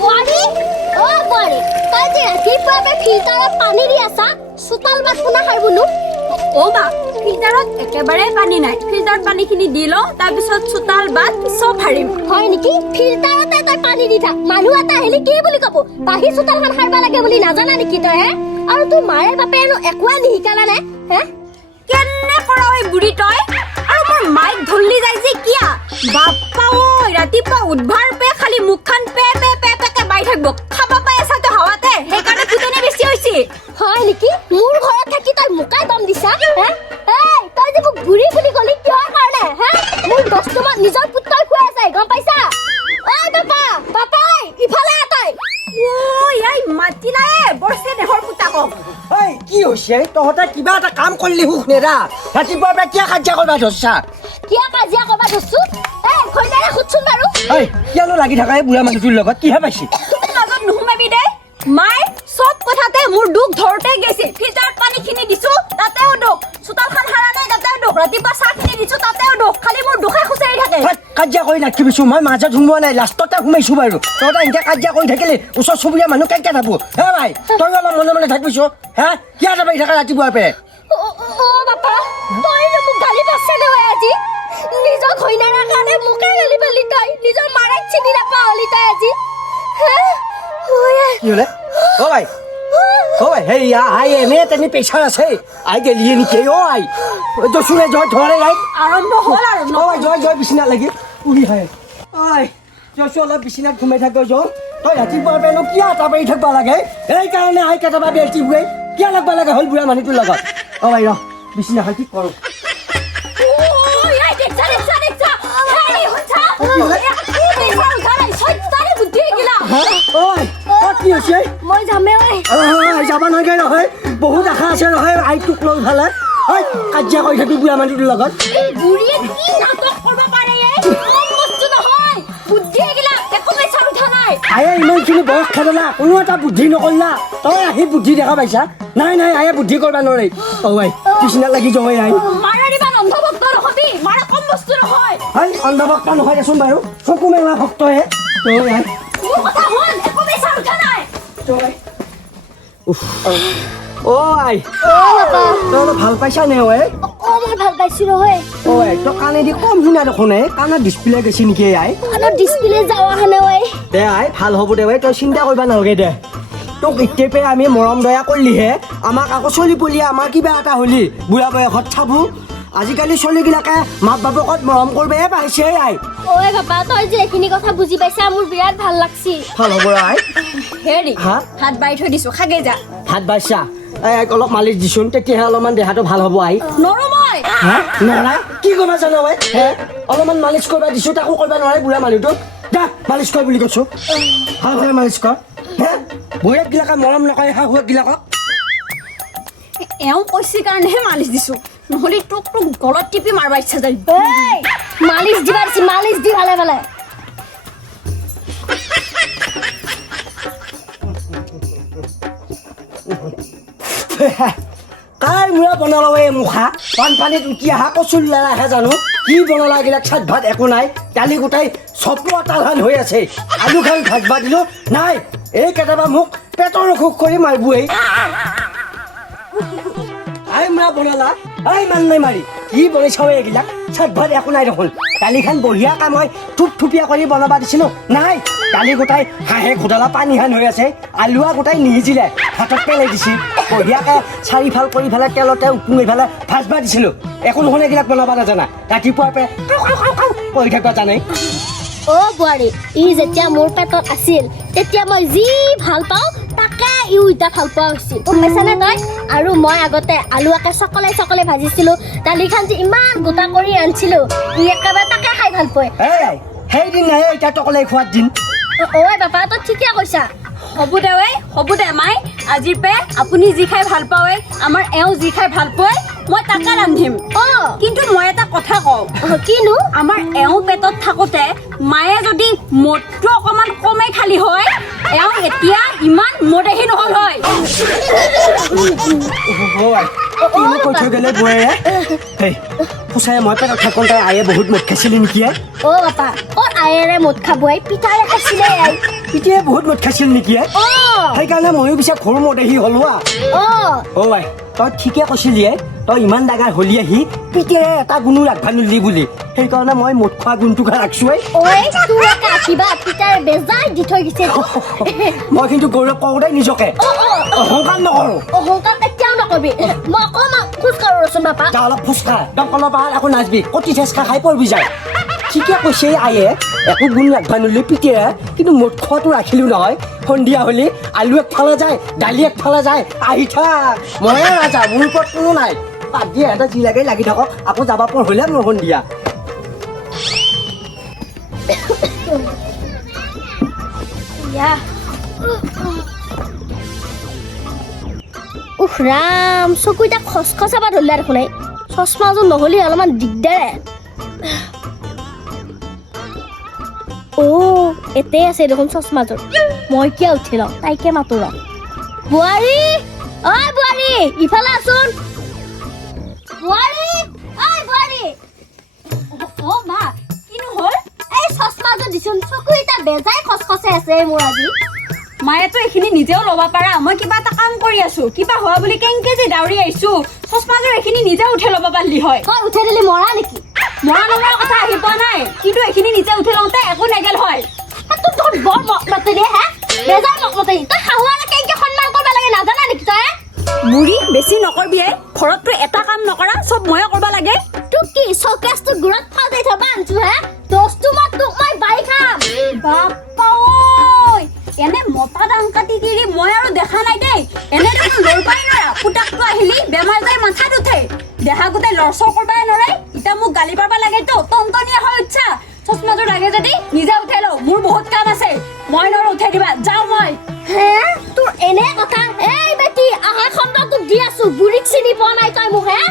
বুঢ়ী অ বুঢ়ী তই যে ৰাতিপুৱাতে ফিল্টাৰত পানী দি আছা চোতাল বাট কোনা খাই বোলো অ বা ফিল্টাৰত একেবাৰে পানী নাই ফিল্টাৰত পানীখিনি দি লওঁ তাৰপিছত চোতাল বাট চব হাৰিম হয় নেকি ফিল্টাৰতে তই পানী দি থাক মানুহ এটা আহিলে কি বুলি কব বাহিৰ চোতালখন সাৰিব লাগে বুলি নাজানা নেকি তই হে আৰু তোৰ মায়ে বাপেনো একোৱে নিশিকালা নে হে কেনে কৰ এই বুঢ়ী তই আৰু মোৰ মাইক ধল্লি যায় যে কিয়া বাপ্পা ঐ ৰাতিপুৱা উঠবাৰ পে খালি মুখখন পে পে পে পেকে বাই থাকিব খাব পাই আছা তই হাৱাতে সেইকাৰণে ফুটনি বেছি হৈছে হয় নেকি মোৰ ঘৰত থাকি তই মুকাই দম দিছা হে এই তই যে মোক বুঢ়ী বুলি কলি কিহৰ কাৰণে হে মোৰ দস্তমাত নিজৰ পুত্ৰই খুৱাই আছে গম পাইছা ঐ পাপা পাপাই ইফালে আতাই ঐ এই মাতি নাই বৰছে দেহৰ পুতাকক ঐ কি হৈছে তহঁতে কিবা এটা কাম কৰিলি হুক নেৰা ৰাতিপুৱাৰ পৰা কিয় কাজিয়া কৰিব ধৰছা কিয় কাজিয়া কৰবা ধৰছো এই খৈদাৰে খুদচোন বাৰু ঐ কিয়নো লাগি থাকা এই বুঢ়া মানুহটোৰ লগত কিহে পাইছি মাজত নুহুমাবি দে মাই সব কথাতে মোৰ দুখ ধৰতে গৈছে ফিল্টাৰত পানীখিনি দিছো তাতেও দুখ চোতালখন হাৰা নাই তাতেও দুখ ৰাতিপুৱা চাহখিনি দিছো তাতেও দুখ খালি মোৰ দুখে খুচাৰি থাকে কাজিয়া কৰি নাখিবিছো মই মাজত সোমোৱা নাই লাষ্টতে সোমাইছো বাৰু তহঁতে এনেকে কাজিয়া কৰি থাকিলে ওচৰ চুবুৰীয়া মানুহ কেনেকে থাকো হে ভাই তই অলপ মনে মনে থাকিবিছো হে কিয় যাবাই থাকা ৰাতিপুৱাৰ পৰা অ বাপা তই যে মোক গালি পাছে নহয় আজি নিজৰ ঘৈণাৰ কাৰণে মোকে গালি পালি তই নিজৰ মাৰাক চিনি নাপা হলি তই আজি হে কি হলে অ ভাই হেই আই এনে তেনি পেছাৰ আছে আই গেলিয়ে নেকি অ আই দচুৰে জয় ধৰে আই আৰম্ভ হ'ল আৰু অ জয় জয় বিচনাত লাগি উৰি হয় ঐ জয়ছো অলপ বিচনাত ঘুমাই থাক জয় তই ৰাতিপুৱাৰ পৰা কিয় আটা পাৰি থাকিব লাগে এইকাৰণে আই কেতিয়াবা বেলটি বুৱে কিয় লাগবা লাগে হ'ল বুঢ়া মানুহটোৰ লগত অ ভাই ৰ বিচনাখন ঠিক কৰোঁ কি হৈছে মই যামে ঐ যাবা নহয় নহয় বহুত আশা আছে নহয় আইটোক লৈ ভালে কাজিয়া কৰি থাকি বুঢ়া মানুহটোৰ লগত এই বুঢ়ীয়ে কি নাটক কৰিব পাৰে কম বস্তু নহয় বুদ্ধি গিলা একো পইচা উঠা নাই আয়ে ইমানখিনি বয়স খেদলা কোনো এটা বুদ্ধি নকৰিলা তই আহি বুদ্ধি দেখা পাইছা নাই নাই আয়ে বুদ্ধি কৰিব নোৱাৰি অ আই বিচনাত লাগি যাওঁ আই মাৰাৰ ইমান অন্ধভক্ত নহবি মাৰা কম বস্তু নহয় হয় অন্ধভক্ত নহয় দেচোন বাৰু চকু মেলা ভক্তহে তই আই মোৰ কথা শুন একো পইচা উঠা নাই অ আই তই অলপ ভাল পাইছা নে ঐ অকমান ভাল পাইছো নহয় ঐ তই কাণেদি কম শুনা দেখোন কাণত ডিছপ্লে গৈছে নেকি আই কাণৰ ডিছপ্লে যাৱা হানে ঐ দে আই ভাল হ'ব দে তই চিন্তা কৰিব নালাগে দে তোক এতিয়াপে আমি মৰম দয়া কৰিলিহে আমাক আকৌ চলি পলিয়ে আমাৰ কিবা এটা হ'লি বুঢ়া বয়সত চাবো আজিকালি চলিবিলাকে মাক বাপেকত মৰম কৰিবহে পাৰিছে আই ঐ বাবা তই যে এইখিনি কথা বুজি পাইছা মোৰ বিৰাট ভাল লাগছি ভাল হ'ব আই হেৰি হা হাত বাই থৈ দিছো খাগে যা ভাত বাঢ়িছা অলপ মালিচ দিছোন তেতিয়াহে অলপমান দেহাটো ভাল হ'ব আই নৰো মই হা নাই কি কৰিব জানো ঐ হে অলপমান মালিচ কৰিব দিছো তাকো কৰিব নোৱাৰে বুঢ়া মানুহটো যা মালিচ কৰ বুলি কৈছো ভালদৰে মালিচ কৰ হে বৌয়েকবিলাকে মৰম নকৰে শাহুৱেকবিলাকক এওঁ কৈছে কাৰণেহে মালিচ দিছো নহ'লে তোক গলত টিপি মাৰিব ইচ্ছা যায় এই মালিচ দিবা দিছি মালিচ দি ভালে ভালে কাৰ মূৰা বনালা এই মুখা বানপানীত উঠি অহা কচুৰ লাহে জানো কি বনালা এইবিলাক চাট ভাত একো নাই দালি গোটাই চপু এটালহান হৈ আছে আলু খান ভাজবা দিলো নাই এই কেতিয়াবা মোক পেটৰ অসুখ কৰি মাৰিবই আই মূৰা বনালা এই মান নাই মাৰি কি বনাইছাও এইবিলাক চাট ভাত একো নাই দেখোন দালিখন বঢ়িয়াকৈ মই থুপথুপীয়া কৰি বনাব দিছিলোঁ নাই দালি গোটাই হাঁহে ঘোটালা পানীহান হৈ আছে আলুৱা গোটাই নিসিজিলে হাতত পেলাই দিছে বঢ়িয়াকৈ চাৰিফাল কৰি পেলাই তেলতে উপুঙি পেলাই ভাজবা দিছিলোঁ একো নহ'লে এইবিলাক বনাব নাজানা ৰাতিপুৱাৰ পৰা কৰি থাকিব জানাই অ বুঢ়ী ই যেতিয়া মোৰ পেটত আছিল তেতিয়া মই যি ভাল পাওঁ তাকে ই উইটা ভাল পোৱা হৈছিল গম পাইছানে তই আৰু মই আগতে আলুৱাকে চকলাই চকলাই ভাজিছিলোঁ দালিখন যে ইমান গোটা কৰি আনিছিলোঁ ই একেবাৰে তাকে খাই ভাল পায় এই সেইদিন নাই এতিয়া টকলাই খোৱাৰ দিন ঐ বাবা তই ঠিকে কৈছা হ'ব দে মাই আজিৰ পে আপুনি যি খাই ভাল পাৱে আমাৰ এওঁ যি খাই ভাল পায় মই তাকে ৰান্ধিম কিন্তু মই এটা কথা কওঁ কিনো আমাৰ এওঁ পেটত থাকোতে মায়ে যদি মদটো অকমান কমাই খালি হয় এওঁ এতিয়া ইমান মদেহী নহল হয় কিনো কৈ থৈ গ'লে বৌয়ে হেই সঁচাই মই পেটত থাকোঁতে আয়ে বহুত মদ খাইছিলি নেকি অ বাপা অ আয়েৰে মদ খাবই পিতাৰে খাইছিলে আই এতিয়া বহুত মদ খাইছিল নেকি অ সেইকাৰণে ময়ো পিছে ঘৰ মদ আহি হ'লো অ আই তই ঠিকে কৈছিলি তই ইমান ডাঙৰ হলি আহি পিতেৰে এটা গুণো ৰাখবা নোৱাৰিলি বুলি সেইকাৰণে মই মদ খোৱা গুণটোকে ৰাখছোঁ ঐ তোৰ এটা কিবা পিতাৰে বেজাই দি থৈ গৈছে মই কিন্তু গৌৰৱ কৰোঁ দেই নিজকে অহংকাৰ নকৰোঁ অহংকাৰ কেতিয়াও নকবি মই অকণমান খোজ কাঢ়ো ৰচোন বাপা যা অলপ ফুচকা একদম কলৰ পাহাৰ আকৌ নাচবি কটি ঠেচকা খাই পৰিবি যায় ঠিকে কৈছে আয়ে একো গুণ ৰাখবা নোৱাৰিলি পিতেৰে কিন্তু মদ খোৱাটো ৰাখিলোঁ নহয় সন্ধিয়া হ'লে আলু এক ফালে যায় দালি এক ফালে যায় আহি থাক ময়ে ৰাজা মোৰ ওপৰত কোনো নাই বাদ দিয়ে এটা যি লাগে লাগি থাকক আকৌ যাবা পৰ হ'লে মোৰ সন্ধিয়া উফ ৰাম চকু এতিয়া খচখচাবা ধৰিলে দেখোন এই চশমাযোৰ নহ'লে অলপমান দিগদাৰে এতে আছে দেখোন চশমাযোৰ মই কিয় উঠি লওঁ তাইকে মাতো ৰ বোৱাৰী ঐ বোৱাৰী ইফালে আছোন বোৱাৰী ঐ বোৱাৰী অ মা কিনো হ'ল এই চশমাযোৰ দিছোন চকু এতিয়া বেজাই খচখচাই আছে মোৰ আজি মায়েতো এইখিনি নিজেও ল'ব পাৰা মই কিবা এটা কাম কৰি আছো কিবা হোৱা বুলি কেংকে যে দাউৰি আহিছো চশমাযোৰ এইখিনি নিজে উঠাই ল'ব পাৰিলি হয় তই উঠাই দিলি মৰা নেকি মৰা নমৰা কথা আহি পোৱা নাই কিন্তু এইখিনি নিজে উঠাই লওঁতে একো নেগেল হয় তোৰ তোৰ বৰ মকমতে দিয়ে হে বেজাৰ মকমতে তই শাহুৱালে কেনেকে সন্মান কৰিব লাগে নাজানা নেকি তই বুঢ়ী বেছি নকৰবি ঘৰততো এটা কাম নকৰা চব ময়ে কৰিব লাগে তোক কি চকেছটো গুৰত ফাজাই থবা আনছো হে দছটো মই তোক মই বাই খাম বাপ্পা ঐ এনে মতা দাং কাটি কিৰি মই আৰু দেখা নাই দেই এনে দেখোন লৰবাই নৰা পুতাকটো আহিলি বেমাৰ যাই মাথাত উঠে দেহা গোটেই লৰচৰ কৰবাই নৰাই এতিয়া মোক গালি পাৰবা লাগেতো টনটনীয়া হৈ উঠছা চশমাযোৰ লাগে যদি নিজে উঠাই লওঁ মোৰ বহুত কাম আছে মই নৰো উঠাই দিবা যাওঁ মই হে তোৰ এনে কথা এই বেটি আহা খণ্ড তোক দি আছো বুঢ়ীক চিনি পোৱা নাই তই মোক হে